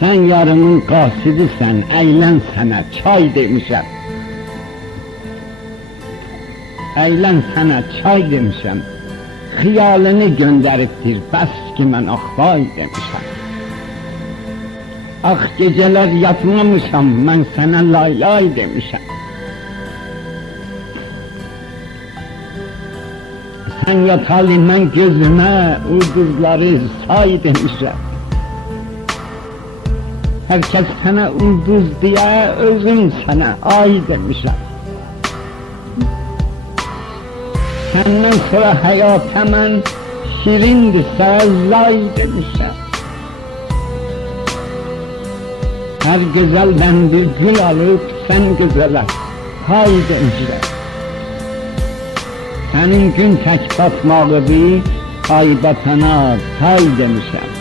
Sen yarının qasidisən, əylən sənə çay demişəm. Əylən sənə çay demişəm. Xiyalını göndəribdir, bəs ki mən axvay demişəm. Ax gecələr yatmamışam, mən sənə lay lay demişəm. Sen yatalı mən gözüme ulduzları say demişəm. Herkes sana ulduz diye, özüm sana ay demişəm. Senden sonra hayata mən şirindirsə zay demişəm. Her güzelden bir gül alıp sen güzele hay demişəm. Senin gün tek batmağı bir ay batana say demişəm.